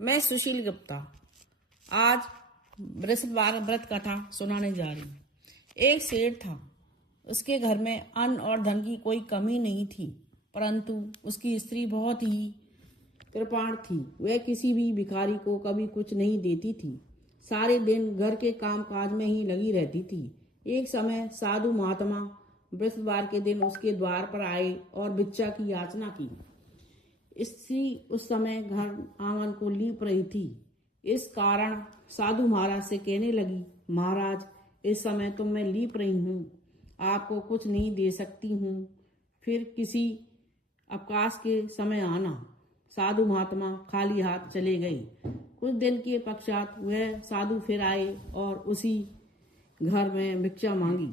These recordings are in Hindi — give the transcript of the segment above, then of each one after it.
मैं सुशील गुप्ता आज बृहस्पतिवार व्रत कथा सुनाने जा रही हूँ। एक सेठ था। उसके घर में अन्न और धन की कोई कमी नहीं थी, परंतु उसकी स्त्री बहुत ही कृपाण थी। वह किसी भी भिखारी को कभी कुछ नहीं देती थी। सारे दिन घर के काम काज में ही लगी रहती थी। एक समय साधु महात्मा बृहस्पतिवार के दिन उसके द्वार पर आए और भिक्षा की याचना की। स्त्री उस समय घर आंगन को लीप रही थी। इस कारण साधु महाराज से कहने लगी, महाराज, इस समय तो मैं लीप रही हूँ, आपको कुछ नहीं दे सकती हूँ, फिर किसी अवकाश के समय आना। साधु महात्मा खाली हाथ चले गए। कुछ दिन के पश्चात वह साधु फिर आए और उसी घर में भिक्षा मांगी।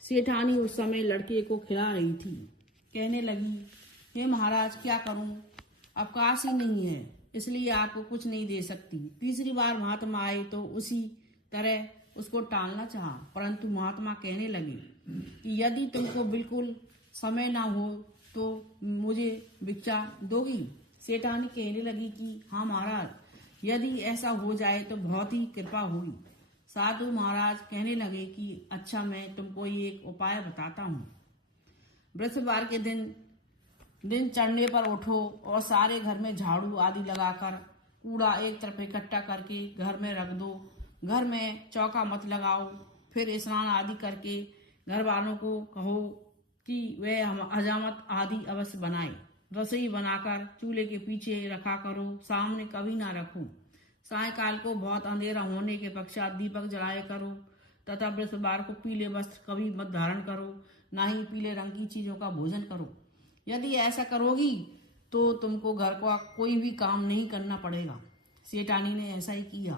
सेठानी उस समय लड़के को खिला रही थी। कहने लगी, हे महाराज, क्या करूं, अवकाश ही नहीं है, इसलिए आपको कुछ नहीं दे सकती। तीसरी बार महात्मा आए तो उसी तरह उसको टालना चाहा, परंतु महात्मा कहने लगे कि यदि तुमको बिल्कुल समय ना हो तो मुझे भिक्षा दोगी। सेठानी कहने लगी कि हाँ महाराज, यदि ऐसा हो जाए तो बहुत ही कृपा होगी। साधु महाराज कहने लगे कि अच्छा, मैं तुमको एक उपाय बताता हूँ। बृहस्पतिवार के दिन चढ़ने पर उठो और सारे घर में झाड़ू आदि लगाकर कूड़ा एक तरफ इकट्ठा करके घर में रख दो। घर में चौका मत लगाओ। फिर स्नान आदि करके घर वालों को कहो कि वे हजामत आदि अवश्य बनाए। रसोई बनाकर चूल्हे के पीछे रखा करो, सामने कभी ना रखो। सायकाल को बहुत अंधेरा होने के पश्चात दीपक जलाया करो तथा बृहस्पतिवार को पीले वस्त्र कभी मत धारण करो, ना ही पीले रंग की चीजों का भोजन करो। यदि ऐसा करोगी तो तुमको घर का कोई भी काम नहीं करना पड़ेगा। सेठानी ने ऐसा ही किया।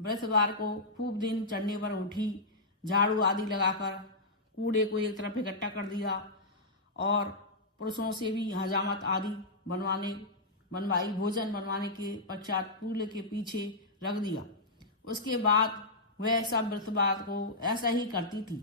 बृहस्पतिवार को खूब दिन चढ़ने पर उठी, झाड़ू आदि लगाकर कूड़े को एक तरफ इकट्ठा कर दिया और पुरुषों से भी हजामत आदि बनवाई। भोजन बनवाने के पश्चात चूल्हे के पीछे रख दिया। उसके बाद वह सब बृहस्पतिवार को ऐसा ही करती थी।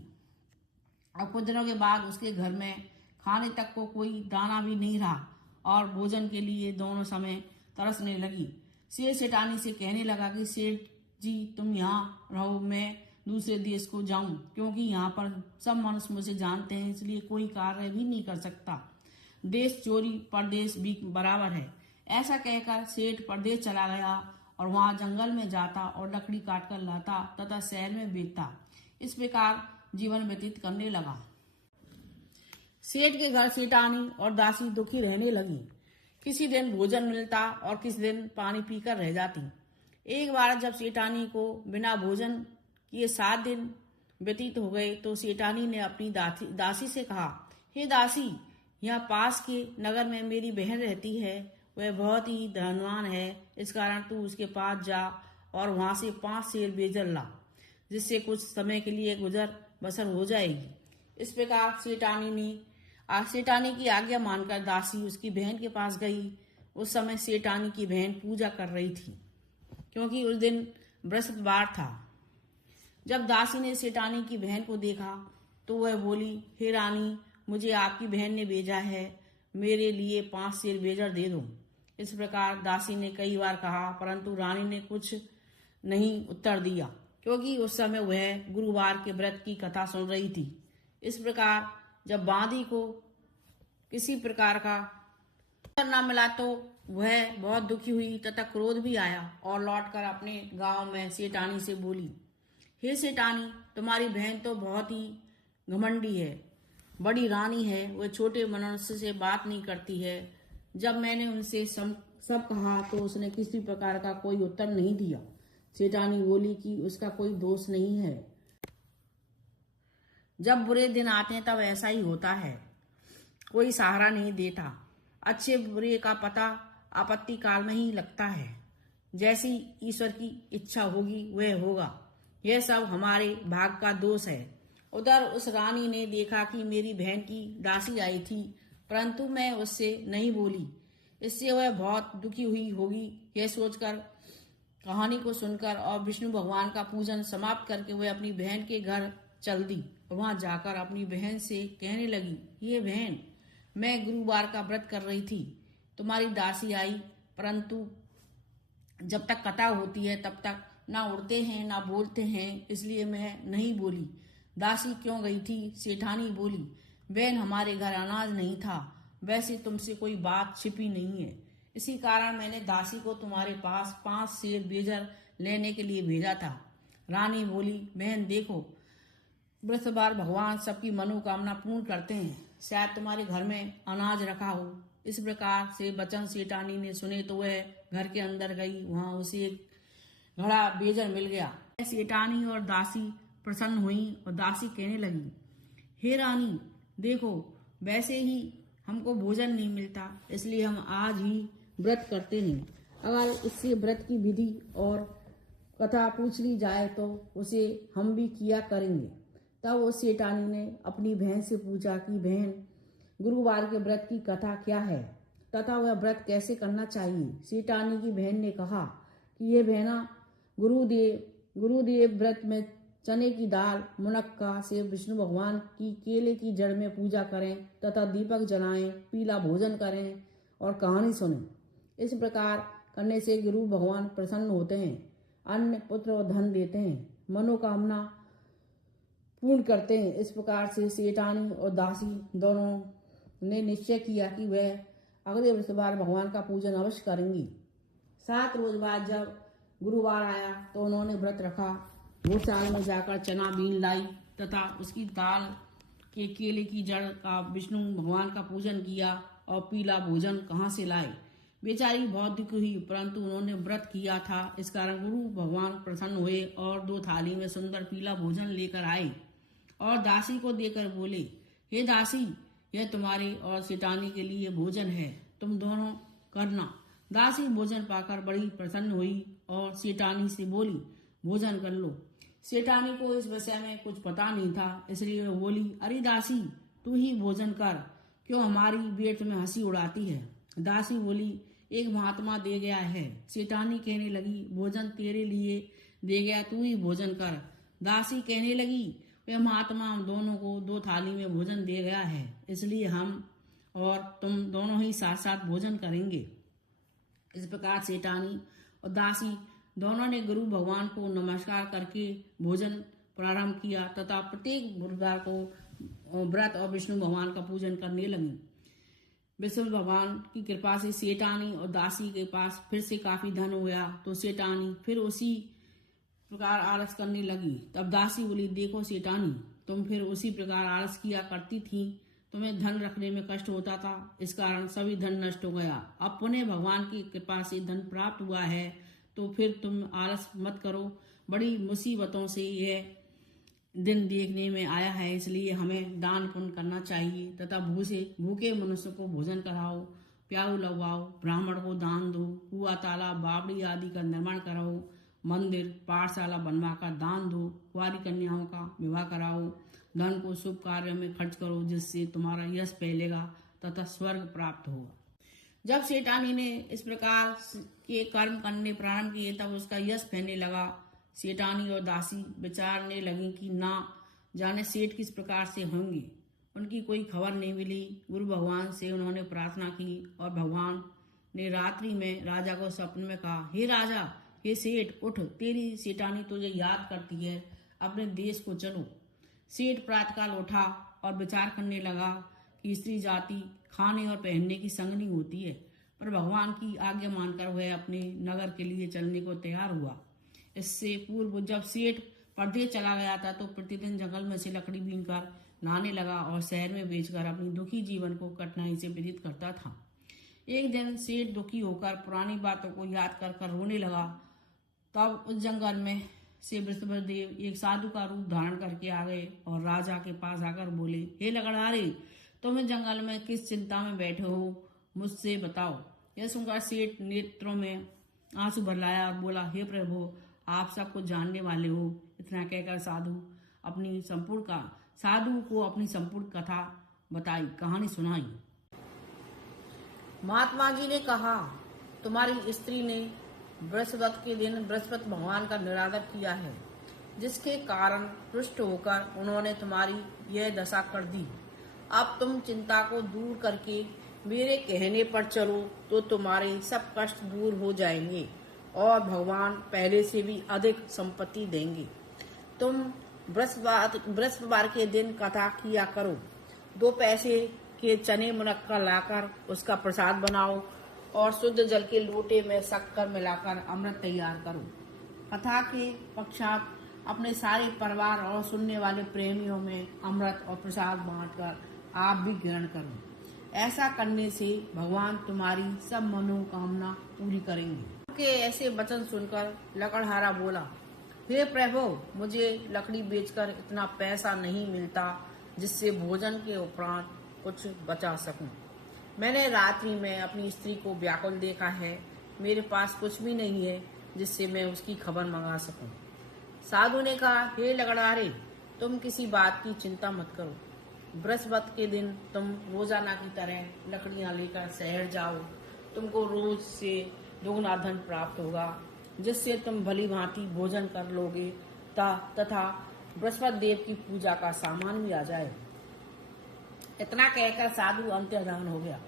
और कुछ दिनों के बाद उसके घर में खाने तक को कोई दाना भी नहीं रहा और भोजन के लिए दोनों समय तरसने लगी। सेठानी से कहने लगा कि सेठ जी, तुम यहाँ रहो, मैं दूसरे देश को जाऊं, क्योंकि यहाँ पर सब मनुष्य मुझे जानते हैं, इसलिए कोई कार्य भी नहीं कर सकता। देश चोरी परदेश भी बराबर है। ऐसा कहकर सेठ परदेश चला गया और वहां जंगल में जाता और लकड़ी काट कर लाता तथा शहर में बेचता। इस प्रकार जीवन व्यतीत करने लगा। सेठ के घर सेठानी और दासी दुखी रहने लगी। किसी दिन भोजन मिलता और किसी दिन पानी पीकर रह जाती। एक बार जब सेठानी को बिना भोजन किए 7 दिन व्यतीत हो गए तो सेठानी ने अपनी दासी से कहा, हे दासी, यहाँ पास के नगर में मेरी बहन रहती है। वह बहुत ही धनवान है। इस कारण तू उसके पास जा और वहां से 5 सेर बेजर ला, जिससे कुछ समय के लिए गुजर बसर हो जाएगी। इस प्रकार सेठानी की आज्ञा मानकर दासी उसकी बहन के पास गई। उस समय सेठानी की बहन पूजा कर रही थी, क्योंकि उस दिन बृहस्पतिवार था। जब दासी ने सेठानी की बहन को देखा तो वह बोली, हे रानी, मुझे आपकी बहन ने भेजा है, मेरे लिए 5 सेर बेजर दे दो। इस प्रकार दासी ने कई बार कहा, परंतु रानी ने कुछ नहीं उत्तर दिया, क्योंकि उस समय वह गुरुवार के व्रत की कथा सुन रही थी। इस प्रकार जब बांदी को किसी प्रकार का उत्तर न मिला तो वह बहुत दुखी हुई तथा क्रोध भी आया और लौटकर अपने गांव में सेठानी से बोली, हे सेठानी, तुम्हारी बहन तो बहुत ही घमंडी है, बड़ी रानी है। वह छोटे मनुष्य से बात नहीं करती है। जब मैंने उनसे सब कहा तो उसने किसी प्रकार का कोई उत्तर नहीं दिया। सेठानी बोली कि उसका कोई दोष नहीं है। जब बुरे दिन आते हैं तब ऐसा ही होता है, कोई सहारा नहीं देता। अच्छे बुरे का पता आपत्ति काल में ही लगता है। जैसी ईश्वर की इच्छा होगी वह होगा। यह सब हमारे भाग का दोष है। उधर उस रानी ने देखा कि मेरी बहन की दासी आई थी, परंतु मैं उससे नहीं बोली। इससे वह बहुत दुखी हुई होगी। यह सोचकर कहानी को सुनकर और विष्णु भगवान का पूजन समाप्त करके वह अपनी बहन के घर चल दी। वहां जाकर अपनी बहन से कहने लगी, ये बहन, मैं गुरुवार का व्रत कर रही थी, तुम्हारी दासी आई, परंतु जब तक कथा होती है तब तक ना उड़ते हैं ना बोलते हैं, इसलिए मैं नहीं बोली। दासी क्यों गई थी? सेठानी बोली, बहन हमारे घर अनाज नहीं था, वैसे तुमसे कोई बात छिपी नहीं है, इसी कारण मैंने दासी को तुम्हारे पास 5 सेर बेजर लेने के लिए भेजा था। रानी बोली, बहन देखो, वृषभार भगवान सबकी मनोकामना पूर्ण करते हैं, शायद तुम्हारे घर में अनाज रखा हो। इस प्रकार से वचन सेठानी ने सुने तो वह घर के अंदर गई, वहां उसे एक घड़ा बेजर मिल गया। सेठानी और दासी प्रसन्न हुई और दासी कहने लगी, हे रानी देखो, वैसे ही हमको भोजन नहीं मिलता, इसलिए हम आज ही व्रत करते हैं। अगर इससे व्रत की विधि और कथा पूछ ली जाए तो उसे हम भी किया करेंगे। तब उस सेठानी ने अपनी बहन से पूछा कि बहन, गुरुवार के व्रत की कथा क्या है तथा वह व्रत कैसे करना चाहिए। सेठानी की बहन ने कहा कि ये बहना, गुरुदेव व्रत में चने की दाल, मुनक्का से विष्णु भगवान की केले की जड़ में पूजा करें तथा दीपक जलाएं, पीला भोजन करें और कहानी सुनें। इस प्रकार करने से गुरु भगवान प्रसन्न होते हैं, अन्न, पुत्र और धन देते हैं, मनोकामना पूर्ण करते हैं। इस प्रकार से सेठानी और दासी दोनों ने निश्चय किया कि वह अगले वृषभार भगवान का पूजन अवश्य करेंगी। 7 रोज बाद जब गुरुवार आया तो उन्होंने व्रत रखा। गौशाला में जाकर चना बीन लाई तथा उसकी दाल के केले की जड़ का विष्णु भगवान का पूजन किया और पीला भोजन कहाँ से लाए। बेचारी बहुत दुखी हुई, परंतु उन्होंने व्रत किया था, इस कारण गुरु भगवान प्रसन्न हुए और 2 थाली में सुंदर पीला भोजन लेकर आए और दासी को देकर बोले, हे दासी, यह तुम्हारे और सेठानी के लिए भोजन है, तुम दोनों करना। दासी भोजन पाकर बड़ी प्रसन्न हुई और सेठानी से बोली, भोजन कर लो। सेठानी को इस विषय में कुछ पता नहीं था, इसलिए वह बोली, अरे दासी, तू ही भोजन कर, क्यों हमारी व्यर्थ में हंसी उड़ाती है। दासी बोली, एक महात्मा दे गया है। सेठानी कहने लगी, भोजन तेरे लिए दे गया, तू ही भोजन कर। दासी कहने लगी, वह महात्मा हम दोनों को 2 थाली में भोजन दे गया है, इसलिए हम और तुम दोनों ही साथ साथ भोजन करेंगे। इस प्रकार सेठानी और दासी दोनों ने गुरु भगवान को नमस्कार करके भोजन प्रारंभ किया तथा प्रत्येक गुरुवार को व्रत और विष्णु भगवान का पूजन करने लगी। विष्णु भगवान की कृपा से सेठानी और दासी के पास फिर से काफी धन हो गया, तो सेठानी फिर उसी प्रकार आलस करने लगी। तब दासी बोली, देखो सेठानी, तुम फिर उसी प्रकार आलस किया करती थी, तुम्हें धन रखने में कष्ट होता था, इस कारण सभी धन नष्ट हो गया। अब पुनः भगवान की कृपा से धन प्राप्त हुआ है, तो फिर तुम आलस मत करो। बड़ी मुसीबतों से यह दिन देखने में आया है, इसलिए हमें दान पुण्य करना चाहिए तथा भूखे मनुष्य को भोजन कराओ, प्याऊ लगवाओ, ब्राह्मण को दान दो, कुआ, तालाब, बावड़ी आदि का निर्माण कराओ, मंदिर, पाठशाला बनवाकर दान दो, कुंवारी कन्याओं का विवाह कराओ, धन को शुभ कार्य में खर्च करो, जिससे तुम्हारा यश फैलेगा तथा स्वर्ग प्राप्त होगा। जब सेठानी ने इस प्रकार के कर्म करने प्रारंभ किए तब उसका यश फैलने लगा। सेठानी और दासी विचारने लगी कि ना जाने सेठ किस प्रकार से होंगे। उनकी कोई खबर नहीं मिली। गुरु भगवान से उन्होंने प्रार्थना की और भगवान ने रात्रि में राजा को स्वप्न में कहा, हे राजा, हे सेठ, उठ, तेरी सेठानी तुझे याद करती है, अपने देश को चलो। सेठ प्रातःकाल उठा और विचार करने लगा कि स्त्री जाति खाने और पहनने की संगनी होती है, पर भगवान की आज्ञा मानकर वह अपने नगर के लिए चलने को तैयार हुआ। इससे पूर्व जब सेठ परदेश चला गया था तो प्रतिदिन जंगल में से लकड़ी बीनकर लाने लगा और शहर में बेचकर अपनी दुखी जीवन को कठिनाई से व्यतीत करता था। एक दिन सेठ दुखी होकर पुरानी बातों को याद कर कर रोने लगा। तब उस जंगल में से वृषभदेव एक साधु का रूप धारण करके आ गए और राजा के पास आकर बोले, हे लगड़ारे, तुम इस जंगल में किस चिंता में बैठे हो, मुझसे बताओ। यह सुनकर सेठ नेत्रों में आंसू भर लाया और बोला, हे प्रभु, आप सब कुछ जानने वाले हो। इतना कहकर साधु को अपनी संपूर्ण कथा बताई, कहानी सुनाई। महात्मा जी ने कहा, तुम्हारी स्त्री ने बृहस्पति के दिन बृहस्पति भगवान का निरादर किया है, जिसके कारण रुष्ट होकर उन्होंने तुम्हारी यह दशा कर दी। अब तुम चिंता को दूर करके मेरे कहने पर चलो तो तुम्हारे सब कष्ट दूर हो जाएंगे और भगवान पहले से भी अधिक संपत्ति देंगे। तुम बृहस्पतिवार के दिन कथा किया करो। 2 पैसे के चने मुनक्का लाकर उसका प्रसाद बनाओ और शुद्ध जल के लोटे में शक्कर मिलाकर अमृत तैयार करो। कथा के पश्चात अपने सारे परिवार और सुनने वाले प्रेमियों में अमृत और प्रसाद बांटकर आप भी ग्रहण करो। ऐसा करने से भगवान तुम्हारी सब मनोकामना पूरी करेंगे। उनके ऐसे वचन सुनकर लकड़हारा बोला, हे प्रभु, मुझे लकड़ी बेचकर इतना पैसा नहीं मिलता जिससे भोजन के उपरांत कुछ बचा सकूं। मैंने रात्रि में अपनी स्त्री को व्याकुल देखा है। मेरे पास कुछ भी नहीं है जिससे मैं उसकी खबर मंगा सकूं। साधु ने कहा, हे लकड़हारे, तुम किसी बात की चिंता मत करो। बृहस्पति के दिन तुम रोजाना की तरह लकड़ियां लेकर शहर जाओ। तुमको रोज से दुगना धन प्राप्त होगा, जिससे तुम भली भांति भोजन कर लोगे तथा बृहस्पति देव की पूजा का सामान भी आ जाए। इतना कहकर साधु अंतर्धान हो गया।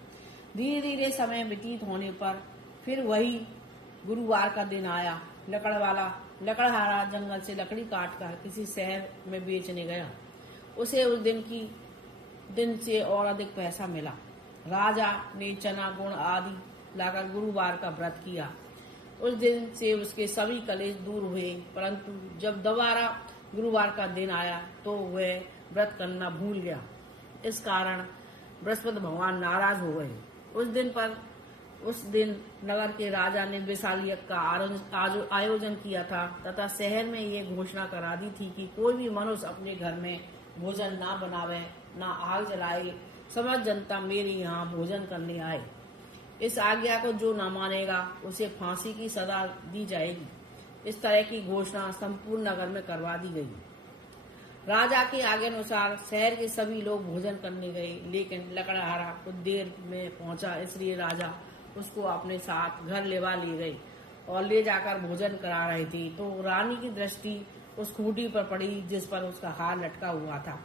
धीरे धीरे समय व्यतीत होने पर फिर वही गुरुवार का दिन आया। लकड़हारा जंगल से लकड़ी काटकर किसी शहर में बेचने गया। उसे उस दिन से और अधिक पैसा मिला। राजा ने चना गुड़ आदि लाकर गुरुवार का व्रत किया। उस दिन से उसके सभी कलेश दूर हुए, परंतु जब दोबारा गुरुवार का दिन आया तो वह व्रत करना भूल गया। इस कारण बृहस्पति भगवान नाराज हो गए। उस दिन नगर के राजा ने विशाल यज्ञ का आयोजन किया था तथा शहर में ये घोषणा करा दी थी कि कोई भी मनुष्य अपने घर में भोजन ना बनावे, ना आग जलाए। समस्त जनता मेरे यहाँ भोजन करने आए। इस आज्ञा को जो न मानेगा उसे फांसी की सजा दी जाएगी। इस तरह की घोषणा संपूर्ण नगर में करवा दी गई। राजा के आज्ञा अनुसार शहर के सभी लोग भोजन करने गए, लेकिन लकड़हारा कुछ देर में पहुंचा, इसलिए राजा उसको अपने साथ घर ले गए और ले जाकर भोजन करा रहे थे तो रानी की दृष्टि उस खूंटी पर पड़ी जिस पर उसका हार लटका हुआ था।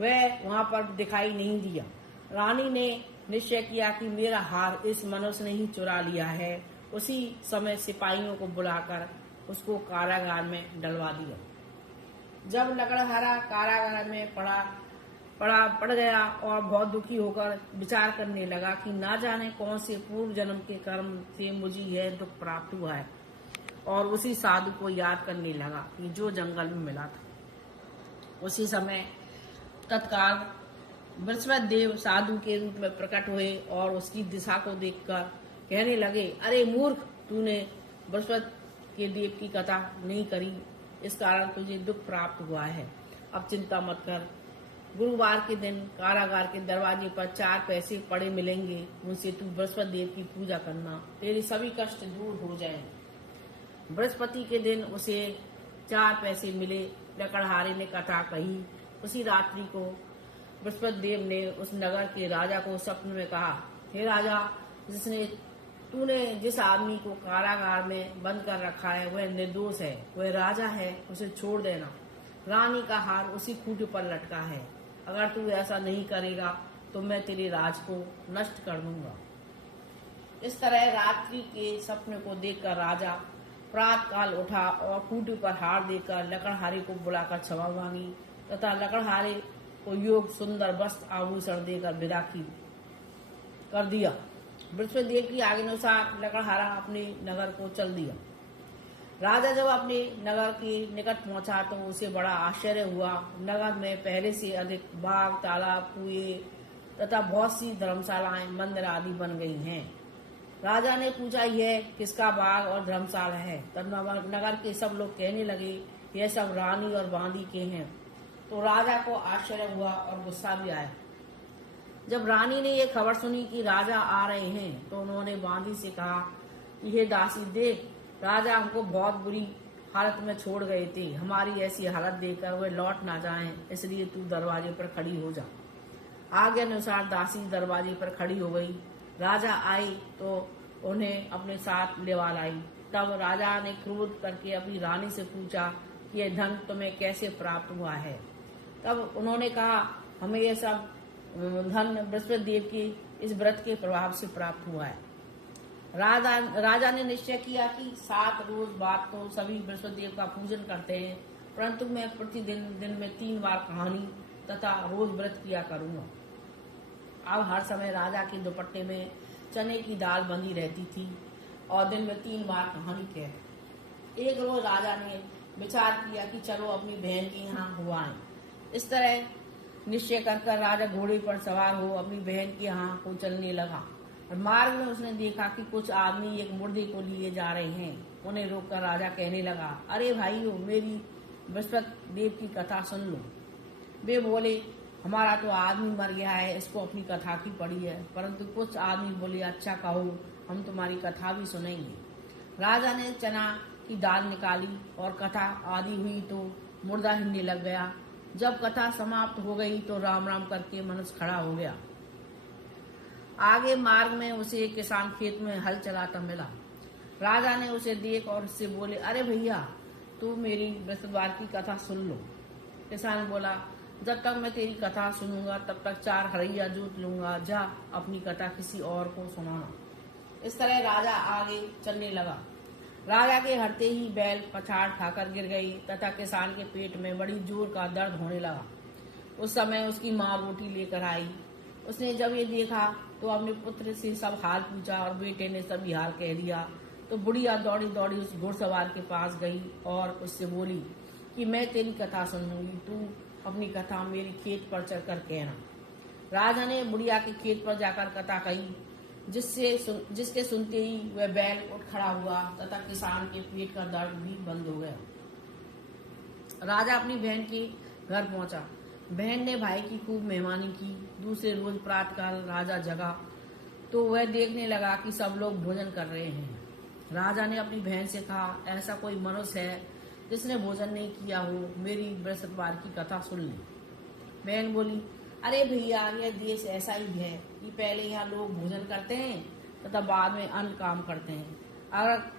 वह वहां पर दिखाई नहीं दिया। रानी ने निश्चय किया कि मेरा हार इस मनुष्य ने ही चुरा लिया है। उसी समय सिपाहियों को बुलाकर उसको कारागार में डलवा दिया। जब लकड़हारा कारागार में पड़ गया और बहुत दुखी होकर विचार करने लगा कि ना जाने कौन से पूर्व जन्म के कर्म से मुझे यह दुख प्राप्त हुआ है, और उसी साधु को याद करने लगा कि जो जंगल में मिला था। उसी समय तत्काल बृहस्पति देव साधु के रूप में प्रकट हुए और उसकी दिशा को देखकर कहने लगे, अरे मूर्ख, तूने बृहस्पति के देव की कथा नहीं करी, इस कारण तुझे दुख प्राप्त हुआ है। अब चिंता मत कर। गुरुवार के दिन कारागार के दरवाजे पर 4 पैसे पड़े मिलेंगे, उनसे तू बृहस्पति देव की पूजा करना, तेरे सभी कष्ट दूर हो जाएंगे। बृहस्पति के दिन उसे 4 पैसे मिले। लकड़हारे ने कथा कही। उसी रात्रि को बृहस्पति देव ने उस नगर के राजा को स्वप्न में कहा, हे राजा, तूने जिस आदमी को कारागार में बंद कर रखा है वह निर्दोष है, वह राजा है, उसे छोड़ देना। रानी का हार उसी खूंटी पर लटका है। अगर तू ऐसा नहीं करेगा तो मैं तेरे राज को नष्ट कर दूंगा। इस तरह रात्रि के सपने को देखकर राजा प्रातः काल उठा और खूंटी पर हार देकर लकड़हारे को बुलाकर क्षमा मांगी तथा लकड़हारे को योग सुंदर वस्त्र आभूषण देकर विदा कर दिया। बृहस्पति देव की आज्ञा अनुसार लकड़हारा अपने नगर को चल दिया। राजा जब अपने नगर के निकट पहुंचा तो उसे बड़ा आश्चर्य हुआ। नगर में पहले से अधिक बाग, तालाब, कुएं तथा बहुत सी धर्मशालाएं, मंदिर आदि बन गई हैं। राजा ने पूछा, यह किसका बाग और धर्मशाला है? तब नगर के सब लोग कहने लगे, यह सब रानी और बांदी के हैं। तो राजा को आश्चर्य हुआ और गुस्सा भी आया। जब रानी ने यह खबर सुनी कि राजा आ रहे हैं तो उन्होंने बांदी से कहा, यह दासी देख, राजा हमको बहुत बुरी हालत में छोड़ गए थे। हमारी ऐसी हालत देखकर वे लौट ना जाएं, इसलिए तू दरवाजे पर खड़ी हो जा। आज्ञा अनुसार दासी दरवाजे पर खड़ी हो गई। राजा आए तो उन्हें अपने साथ लेवा लाई। तब राजा ने क्रोध करके अपनी रानी से पूछा कि यह धन तुम्हें कैसे प्राप्त हुआ है? तब उन्होंने कहा, हमें यह सब धन बृहस्पति देव की इस व्रत के प्रभाव से प्राप्त हुआ है। राजा ने निश्चय किया कि 7 रोज बाद तो सभी बृहस्पति देव का पूजन करते हैं, परंतु मैं प्रतिदिन दिन में 3 बार कहानी तथा रोज व्रत किया करूंगा। अब हर समय राजा के दुपट्टे में चने की दाल बंधी रहती थी और दिन में 3 बार कहानी कह। एक रोज राजा ने विचार किया कि चलो अपनी बहन के यहाँ हो आए। इस तरह निश्चय कर राजा घोड़े पर सवार हो अपनी बहन के यहाँ को चलने लगा। और मार्ग में उसने देखा कि कुछ आदमी एक मुर्दे को लिए जा रहे हैं। उन्हें रोककर राजा कहने लगा, अरे भाइयों, मेरी बृहस्पति देव की कथा सुन लो। वे बोले, हमारा तो आदमी मर गया है, इसको अपनी कथा की पड़ी है। परंतु कुछ आदमी बोले, अच्छा कहो, हम तुम्हारी कथा भी सुनेंगे। राजा ने चना की दाल निकाली और कथा आदि हुई तो मुर्दा हिलने लग गया। जब कथा समाप्त हो गई तो राम राम करके मनुष्य खड़ा हो गया। आगे मार्ग में उसे एक किसान खेत में हल चलाता मिला। राजा ने उसे देख और उससे बोले, अरे भैया, तू मेरी बृहस्पतिवार की कथा सुन लो। किसान बोला, जब तक मैं तेरी कथा सुनूंगा तब तक 4 हरैया जोत लूंगा, जा अपनी कथा किसी और को सुनाना। इस तरह राजा आगे चलने लगा। राजा के हटते ही बैल पछाड़ खाकर गिर गई तथा किसान के पेट में बड़ी जोर का दर्द होने लगा। उस समय उसकी माँ रोटी लेकर आई। उसने जब ये देखा तो अपने पुत्र से सब हाल पूछा और बेटे ने सभी हाल कह दिया। तो बुढ़िया दौड़ी दौड़ी उस घुड़सवार के पास गई और उससे बोली कि मैं तेरी कथा सुनूंगी, तू अपनी कथा मेरे खेत पर चढ़कर कहना। राजा ने बुढ़िया के खेत पर जाकर कथा कही, जिसके सुनते ही वह बैल उठ खड़ा हुआ तथा किसान के पेट का दर्द भी बंद हो गया। राजा अपनी बहन के घर पहुंचा। बहन ने भाई की खूब मेहमानी की। दूसरे रोज प्रातःकाल राजा जगा तो वह देखने लगा कि सब लोग भोजन कर रहे हैं। राजा ने अपनी बहन से कहा, ऐसा कोई मनुष्य है जिसने भोजन नहीं किया हो, मेरी बृहस्पतिवार की कथा सुन ले। बहन बोली, अरे भैया, यह देश ऐसा ही है कि पहले यहाँ लोग भोजन करते हैं तथा बाद में अन्य काम करते हैं।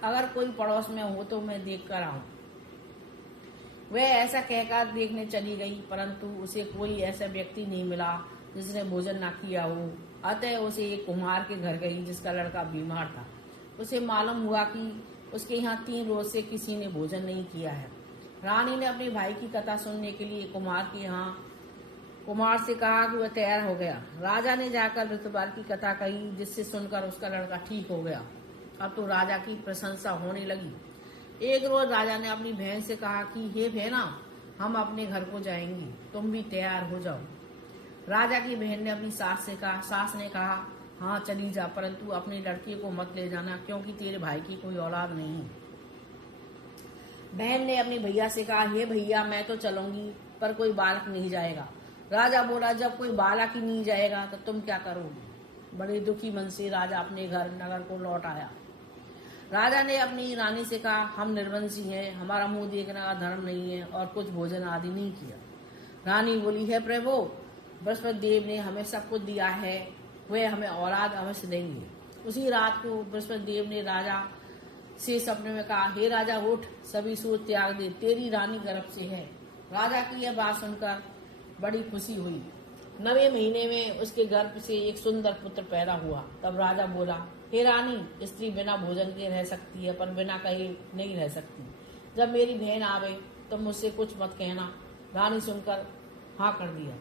अगर कोई पड़ोस में हो तो मैं देख कर आऊं। वह ऐसा कहकर देखने चली गई, परंतु उसे कोई ऐसा व्यक्ति नहीं मिला जिसने भोजन न किया हो। अतः उसे एक कुम्हार के घर गई जिसका लड़का बीमार था। उसे मालूम हुआ कि उसके यहाँ 3 रोज से किसी ने भोजन नहीं किया है। रानी ने अपने भाई की कथा सुनने के लिए कुमार से कहा कि वह तैयार हो गया। राजा ने जाकर बृहस्पतिवार की कथा कही, जिससे सुनकर उसका लड़का ठीक हो गया। अब तो राजा की प्रशंसा होने लगी। एक रोज राजा ने अपनी बहन से कहा कि हे बहना, हम अपने घर को जाएंगे, तुम भी तैयार हो जाओ। राजा की बहन ने अपनी सास से कहा। सास ने कहा, हाँ चली जा, परंतु अपने लड़के को मत ले जाना, क्योंकि तेरे भाई की कोई औलाद नहीं। बहन ने अपने भैया से कहा, हे भैया, मैं तो चलूंगी पर कोई बालक नहीं जाएगा। राजा बोला, जब कोई बालक ही नहीं जाएगा तो तुम क्या करोगे। बड़े दुखी मन से राजा अपने घर नगर को लौट आया। राजा ने अपनी रानी से कहा, हम निर्वंशी हैं, हमारा मुंह देखने का धर्म नहीं है और कुछ भोजन आदि नहीं किया। रानी बोली, है प्रभु, बृहस्पति देव ने हमें सब कुछ दिया है, वे हमें औलाद अवश्य देंगे। उसी रात को बृहस्पति देव ने राजा से सपने में कहा, हे राजा, उठ, सभी सोच त्याग दे, तेरी रानी गर्भ से है। राजा की यह बात सुनकर बड़ी खुशी हुई। 9वें महीने में उसके गर्भ से एक सुंदर पुत्र पैदा हुआ। तब राजा बोला, हे रानी, स्त्री बिना भोजन के रह सकती है पर बिना कहे नहीं रह सकती। जब मेरी बहन आवे तो मुझसे कुछ मत कहना। रानी सुनकर हाँ कर दिया।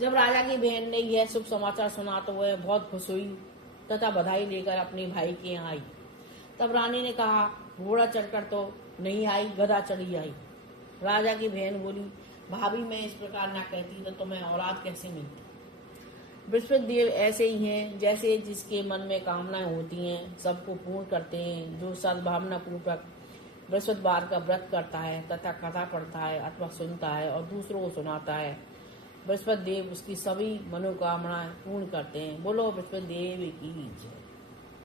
जब राजा की बहन ने यह शुभ समाचार सुना तो वह बहुत खुश हुई तथा बधाई लेकर अपने भाई के यहाँ आई। तब रानी ने कहा, घोड़ा चढ़कर तो नहीं आई, गधा चढ़ी आई। राजा की बहन बोली, भाभी, मैं इस प्रकार ना कहती तो तुम्हें औलाद कैसे मिलती। बृहस्पति देव ऐसे ही हैं, जैसे जिसके मन में कामनाएं होती हैं सबको पूर्ण करते हैं। जो सद्भावना पूर्वक बृहस्पतिवार का व्रत करता है तथा कथा पढ़ता है अथवा सुनता है और दूसरों को सुनाता है, बृहस्पति देव उसकी सभी मनोकामनाएं पूर्ण करते हैं। बोलो बृहस्पति देव की जय।